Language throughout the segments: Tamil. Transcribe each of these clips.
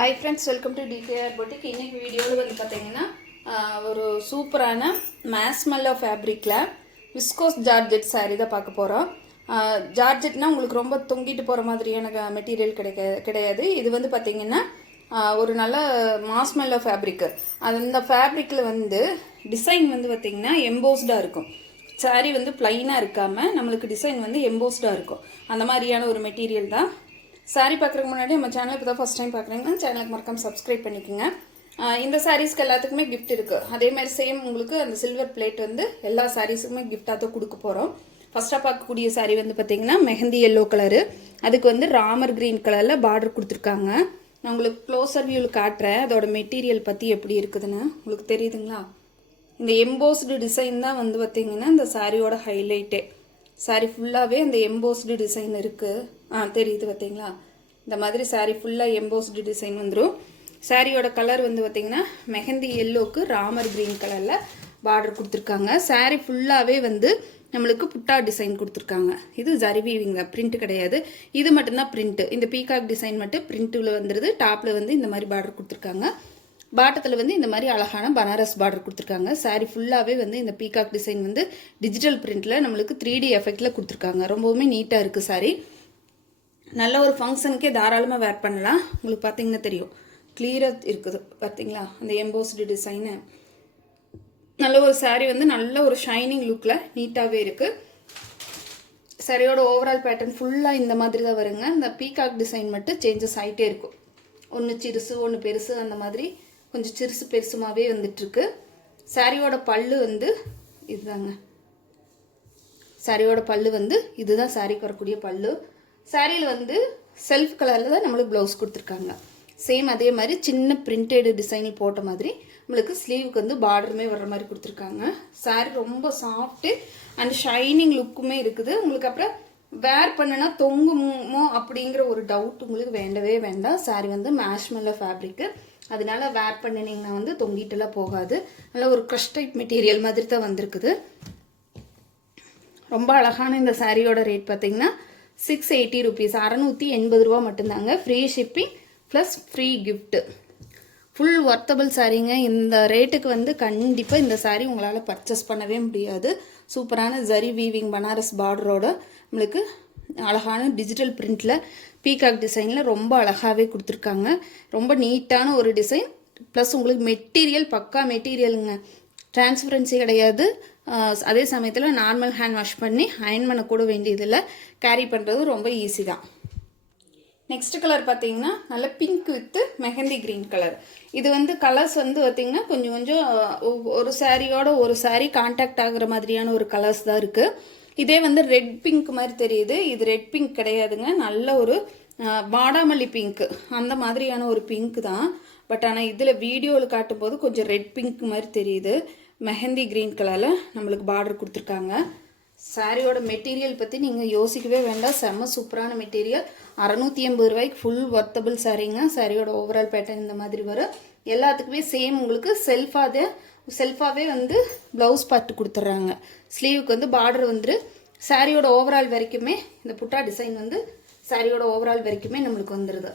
Hi friends, welcome to DKR Boutique. இன்னைக்கு வீடியோவில் வந்து பார்த்தீங்கன்னா ஒரு சூப்பரான மேஸ்மெல்லோ ஃபேப்ரிக்கில் விஸ்கோஸ் ஜார்ஜெட் சாரீ தான் பார்க்க போகிறோம். ஜார்ஜெட்னா உங்களுக்கு ரொம்ப தொங்கிட்டு போகிற மாதிரியான மெட்டீரியல் கிடையாது. இது வந்து பார்த்தீங்கன்னா ஒரு நல்ல மாஸ்மெல்லோ ஃபேப்ரிக்கு. அந்த ஃபேப்ரிக்கில் வந்து டிசைன் வந்து பார்த்தீங்கன்னா எம்போஸ்டாக இருக்கும். சாரீ வந்து ப்ளைனாக இருக்காமல் நம்மளுக்கு டிசைன் வந்து எம்போஸ்டாக இருக்கும். அந்த மாதிரியான ஒரு மெட்டீரியல் தான். சாரீ பார்க்குறதுக்கு முன்னாடி நம்ம சேனல் இப்போ தான் ஃபஸ்ட் டைம் பார்க்குறீங்கன்னா சேனலுக்கு மறக்காம சப்ஸ்கிரைப் பண்ணிக்கோங்க. இந்த சாரீஸ்க்கு எல்லாத்துக்குமே கிஃப்ட் இருக்குது. அதே மாதிரி சேம் உங்களுக்கு அந்த சில்வர் பிளேட் வந்து எல்லா சாரீஸுக்குமே கிஃப்டாக தான் கொடுக்க போகிறோம். ஃபஸ்ட்டாக பார்க்கக்கூடிய சாரீ வந்து பார்த்திங்கன்னா மெஹந்தி எல்லோ கலரு, அதுக்கு வந்து ராமர் க்ரீன் கலரில் பார்டர் கொடுத்துருக்காங்க. நான் உங்களுக்கு க்ளோஸர் வியூவில் காட்டுறேன் அதோட மெட்டீரியல் பற்றி எப்படி இருக்குதுன்னு. உங்களுக்கு தெரியுதுங்களா? இந்த எம்போஸ்டு டிசைன் தான் வந்து பார்த்திங்கன்னா இந்த சாரியோட ஹைலைட்டே. சாரீ ஃபுல்லாகவே அந்த எம்போஸ்டு டிசைன் இருக்குது. தெரியுது பார்த்தீங்களா? இந்த மாதிரி சாரீ ஃபுல்லாக எம்போஸ்டு டிசைன் வந்துடும். சாரியோட கலர் வந்து பார்த்திங்கன்னா மெஹந்தி எல்லோக்கு ராமர் க்ரீன் கலரில் பார்டர் கொடுத்துருக்காங்க. சாரீ ஃபுல்லாகவே வந்து நம்மளுக்கு புட்டா டிசைன் கொடுத்துருக்காங்க. இது ஜரி வீவிங்க, பிரிண்ட் கிடையாது. இது மட்டும்தான் பிரிண்ட்டு. இந்த பீகாக் டிசைன் மட்டும் பிரிண்ட்டில் வந்துடுது. டாப்பில் வந்து இந்த மாதிரி பார்டர் கொடுத்துருக்காங்க. பாட்டத்தில் வந்து இந்த மாதிரி அழகான பனாரஸ் பார்டர் கொடுத்துருக்காங்க. சாரீ ஃபுல்லாகவே வந்து இந்த பீகாக் டிசைன் வந்து டிஜிட்டல் பிரிண்டில் நம்மளுக்கு 3D எஃபெக்டில் கொடுத்துருக்காங்க. ரொம்பவுமே நீட்டாக இருக்குது சாரீ. நல்ல ஒரு ஃபங்க்ஷனுக்கே தாராளமாக வேர் பண்ணலாம். உங்களுக்கு பார்த்தீங்கன்னா தெரியும், கிளியராக இருக்குது பார்த்தீங்களா? அந்த எம்போஸ்டு டிசைனு நல்ல ஒரு சாரீ வந்து நல்ல ஒரு ஷைனிங் லுக்கில் நீட்டாகவே இருக்குது. சாரியோட ஓவரால் பேட்டர்ன் ஃபுல்லாக இந்த மாதிரி தான் வருங்க. இந்த பீகாக் டிசைன் மட்டும் சேஞ்சஸ் ஆகிட்டே இருக்கும். ஒன்று சிறுசு ஒன்று பெருசு, அந்த மாதிரி கொஞ்சம் சிறுசு பெருசுமாகவே வந்துட்டுருக்கு. சாரியோட பல்லு வந்து இதுதாங்க. சாரியோட பல்லு வந்து இதுதான் சாரிக்கு வரக்கூடிய பல்லு. சாரியில் வந்து செல்ஃப் கலரில் தான் நம்மளுக்கு ப்ளவுஸ் கொடுத்துருக்காங்க. சேம் அதே மாதிரி சின்ன பிரிண்டட் டிசைனில் போட்ட மாதிரி நம்மளுக்கு ஸ்லீவுக்கு வந்து பார்டருமே வர்ற மாதிரி கொடுத்துருக்காங்க. சாரி ரொம்ப சாஃப்ட்டு அண்ட் ஷைனிங் லுக்குமே இருக்குது. உங்களுக்கு அப்புறம் வேர் பண்ணுனா தொங்குமோ அப்படிங்கிற ஒரு டவுட் உங்களுக்கு வேண்டவே வேண்டாம். சாரி வந்து மேஷ்மெல்லோ ஃபேப்ரிக்கு, அதனால வேர் பண்ணினீங்கன்னா வந்து தொங்கிட்டுலாம் போகாது. நல்ல ஒரு க்ரஷ் டைப் மெட்டீரியல் மாதிரி தான் வந்திருக்குது. ரொம்ப அழகான இந்த சாரியோட ரேட் பார்த்தீங்கன்னா 680 rupees, 680 ரூபா மட்டும்தாங்க. Free shipping plus free gift. Full worthable சாரீங்க. இந்த ரேட்டுக்கு வந்து கண்டிப்பாக இந்த சாரீ உங்களால் பர்ச்சேஸ் பண்ணவே முடியாது. சூப்பரான ஜரி வீவிங் பனாரஸ் பார்டரோட நம்மளுக்கு அழகான டிஜிட்டல் பிரிண்டில் பீகாக் டிசைனில் ரொம்ப அழகாகவே கொடுத்துருக்காங்க. ரொம்ப நீட்டான ஒரு டிசைன். ப்ளஸ் உங்களுக்கு மெட்டீரியல் பக்கா மெட்டீரியலுங்க. டிரான்ஸ்பரன்சி கிடையாது. அதே சமயத்தில் நார்மல் ஹேண்ட் வாஷ் பண்ணி அயன் பண்ணக்கூட வேண்டியதில்லை. கேரி பண்ணுறது ரொம்ப ஈஸி தான். நெக்ஸ்ட் கலர் பார்த்தீங்கன்னா நல்ல pink with mehndi green colour. இது வந்து கலர்ஸ் வந்து பார்த்தீங்கன்னா கொஞ்சம் கொஞ்சம் ஒரு சாரியோட ஒரு சாரீ கான்டாக்ட் ஆகுற மாதிரியான ஒரு கலர்ஸ் தான் இருக்குது. இதே வந்து ரெட் பிங்க் மாதிரி தெரியுது. இது ரெட் பிங்க் கிடையாதுங்க. நல்ல ஒரு வாடாமல்லி பிங்க், அந்த மாதிரியான ஒரு பிங்க் தான். பட் ஆனால் இதில் வீடியோவில் காட்டும்போது கொஞ்சம் ரெட் பிங்க் மாதிரி தெரியுது. மெஹந்தி க்ரீன் கலரில் நம்மளுக்கு பார்டர் கொடுத்துருக்காங்க. சாரியோட மெட்டீரியல் பற்றி நீங்கள் யோசிக்கவே வேண்டாம். செம்ம சூப்பரான மெட்டீரியல். 680 ரூபாய்க்கு ஃபுல் ஒர்த்தபிள் சாரீங்க. சாரியோட ஓவரால் பேட்டர்ன் இந்த மாதிரி வரும். எல்லாத்துக்குமே சேம் உங்களுக்கு செல்ஃபாகவே வந்து ப்ளவுஸ் பார்த்து கொடுத்துட்றாங்க. ஸ்லீவுக்கு வந்து பார்டர் வந்துரு. சாரியோட ஓவரால் வரைக்குமே இந்த புட்டா டிசைன் வந்து சாரியோட ஓவரால் வரைக்குமே நம்மளுக்கு வந்துடுது.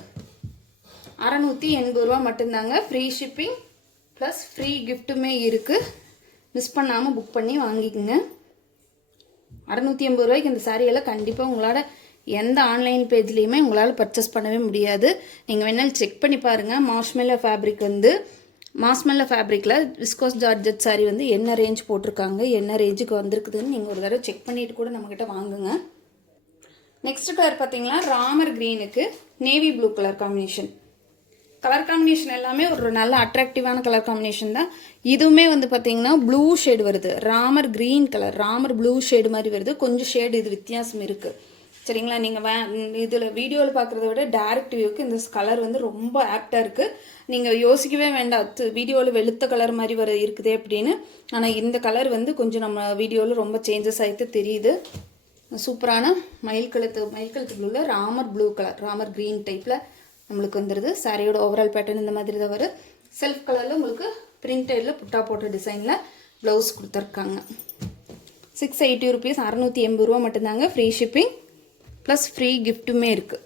680 ரூபா மட்டும்தாங்க. ஃப்ரீ ஷிப்பிங் ப்ளஸ் ஃப்ரீ கிஃப்ட்டுமே இருக்குது. மிஸ் பண்ணாமல் புக் பண்ணி வாங்கிக்கோங்க. 680 ரூபாய்க்கு இந்த சாரியெல்லாம் கண்டிப்பாக உங்களால் எந்த ஆன்லைன் பேஜ்லேயுமே உங்களால் பர்ச்சேஸ் பண்ணவே முடியாது. நீங்கள் வேணாலும் செக் பண்ணி பாருங்கள். மாஸ்மெல்லோ ஃபேப்ரிக்கில் விஸ்கோஸ் ஜார்ஜெட் சாரி வந்து என்ன ரேஞ்ச் போட்டிருக்காங்க, என்ன ரேஞ்சுக்கு வந்திருக்குதுன்னு நீங்கள் ஒரு தடவை செக் பண்ணிவிட்டு கூட நம்மக்கிட்ட வாங்குங்க. நெக்ஸ்ட் கலர் பார்த்தீங்கன்னா ராமர் க்ரீனுக்கு navy blue colour combination. Colour combination எல்லாமே ஒரு நல்ல அட்ராக்டிவான கலர் காம்பினேஷன் தான். இதுவுமே வந்து பார்த்தீங்கன்னா ப்ளூ ஷேடு வருது. Ramar green colour, Ramar blue shade மாதிரி வருது. கொஞ்சம் ஷேடு இது வித்தியாசம் இருக்குது. சரிங்களா? நீங்கள் இதில் வீடியோவில் பார்க்குறத விட டேரக்ட் வியூக்கு இந்த கலர் வந்து ரொம்ப ஆப்டாக இருக்குது. நீங்கள் யோசிக்கவே வேண்டாம் வீடியோவில் வெளுத்த கலர் மாதிரி இருக்குது அப்படின்னு. ஆனால் இந்த கலர் வந்து கொஞ்சம் நம்ம வீடியோவில் ரொம்ப சேஞ்சஸ் ஆகிட்டு தெரியுது. சூப்பரான மயில் கழுத்து ப்ளூவில் Ramar blue colour, Ramar green டைப்பில் நம்மளுக்கு வந்துடுது. சாரியோட ஓவரால் பேட்டர்ன் இந்த மாதிரி தான் வரும். செல்ஃப் கலரில் உங்களுக்கு பிரிண்டடில் புட்டா போட்ட டிசைனில் ப்ளவுஸ் கொடுத்துருக்காங்க. 680 rupees, 680 ரூபா மட்டும்தாங்க. ஃப்ரீ ஷிப்பிங் ப்ளஸ் ஃப்ரீ கிஃப்ட்டுமே இருக்குது.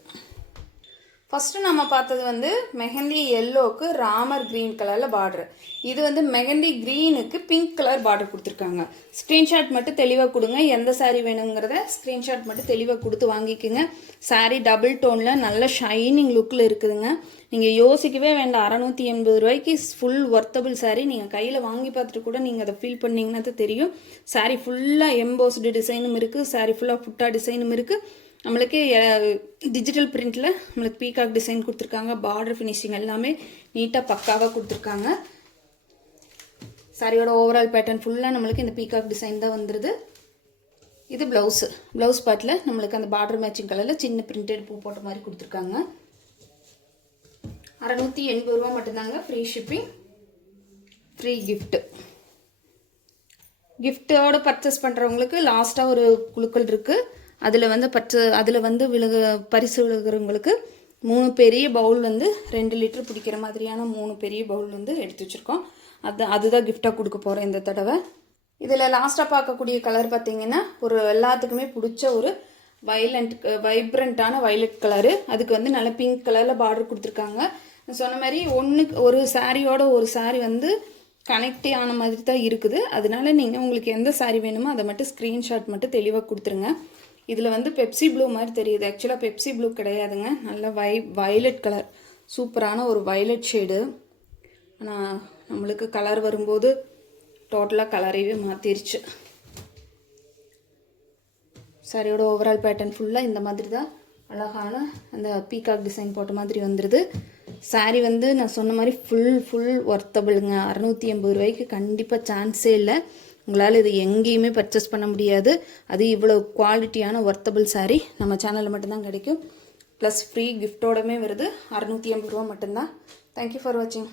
ஃபஸ்ட்டு நம்ம பார்த்தது வந்து மெஹந்தி எல்லோவுக்கு ராமர் க்ரீன் கலரில் பார்டரு. இது வந்து மெஹந்தி க்ரீனுக்கு பிங்க் கலர் பார்டர் கொடுத்துருக்காங்க. ஸ்க்ரீன்ஷாட் மட்டும் தெளிவாக கொடுங்க. எந்த சாரீ வேணுங்கிறத ஸ்க்ரீன்ஷாட் மட்டும் தெளிவாக கொடுத்து வாங்கிக்கோங்க. சாரீ டபுள் டோனில் நல்ல ஷைனிங் லுக்கில் இருக்குதுங்க. நீங்கள் யோசிக்கவே வேண்டாம். 680 ரூபாய்க்கு ஃபுல் ஒர்த்தபிள் சாரீ. நீங்கள் கையில் வாங்கி பார்த்துட்டு கூட நீங்கள் அதை ஃபீல் பண்ணிங்கன்னா தான் தெரியும். சாரீ ஃபுல்லாக எம்போஸ்டு டிசைனும் இருக்குது. சாரீ ஃபுல்லாக புட்டா டிசைனும் இருக்குது. நம்மளுக்கு டிஜிட்டல் பிரிண்டில் நம்மளுக்கு பீகாக் டிசைன் கொடுத்துருக்காங்க. பார்டர் ஃபினிஷிங் எல்லாமே நீட்டாக பக்காவாக கொடுத்துருக்காங்க. சாரியோட ஓவரால் பேட்டர்ன் ஃபுல்லாக நம்மளுக்கு இந்த பீகாக் டிசைன் தான் வந்துடுது. இது ப்ளவுஸ் பார்ட்டில் நம்மளுக்கு அந்த பார்டர் மேட்சிங் கலரில் சின்ன பிரிண்டட் பூ போட்ட மாதிரி கொடுத்துருக்காங்க. 680 ரூபா மட்டும்தாங்க. Free shipping, free gift. கிஃப்ட்டோடு பர்ச்சேஸ் பண்ணுறவங்களுக்கு லாஸ்ட்டாக ஒரு குழுக்கள் இருக்குது. அதில் வந்து பரிசு விழுகிறவங்களுக்கு 3 பெரிய பவுல் வந்து 2 லிட்டர் பிடிக்கிற மாதிரியான 3 பெரிய பவுல் வந்து எடுத்து வச்சுருக்கோம். அதுதான் கிஃப்டாக கொடுக்க போகிறேன் இந்த தடவை. இதில் லாஸ்ட்டாக பார்க்கக்கூடிய கலர் பார்த்திங்கன்னா ஒரு எல்லாத்துக்குமே பிடிச்ச ஒரு வைப்ரண்ட்டான வயலட் கலரு. அதுக்கு வந்து நல்ல பிங்க் கலரில் பார்டர் கொடுத்துருக்காங்க. சொன்ன மாதிரி ஒரு சாரியோட ஒரு சாரி வந்து கனெக்டே ஆன மாதிரி தான் இருக்குது. அதனால நீங்கள் உங்களுக்கு எந்த சாரி வேணுமோ அதை மட்டும் ஸ்க்ரீன்ஷாட் மட்டும் தெளிவாக கொடுத்துருங்க. இதில் வந்து பெப்சி ப்ளூ மாதிரி தெரியுது. ஆக்சுவலாக பெப்சி ப்ளூ கிடையாதுங்க. நல்ல வயலட் கலர், சூப்பரான ஒரு வயலட் ஷேடு. ஆனால் நம்மளுக்கு கலர் வரும்போது டோட்டலாக கலரையே மாற்றிருச்சு. சாரியோட ஓவரால் பேட்டர்ன் ஃபுல்லாக இந்த மாதிரி தான் அழகான அந்த பீகாக் டிசைன் போட்ட மாதிரி வந்துடுது. சாரீ வந்து நான் சொன்ன மாதிரி ஃபுல் ஒர்த்தபிளுங்க. 680 ரூபாய்க்கு கண்டிப்பாக சான்ஸே இல்லை. உங்களால் இது எங்கேயுமே பர்ச்சேஸ் பண்ண முடியாது. அது இவ்வளோ குவாலிட்டியான ஒர்த்தபிள் சாரீ நம்ம சேனலில் மட்டும்தான் கிடைக்கும். ப்ளஸ் ஃப்ரீ கிஃப்டோடமே வருது. 680 ரூபா மட்டும்தான். தேங்க்யூ ஃபார் வாட்சிங்.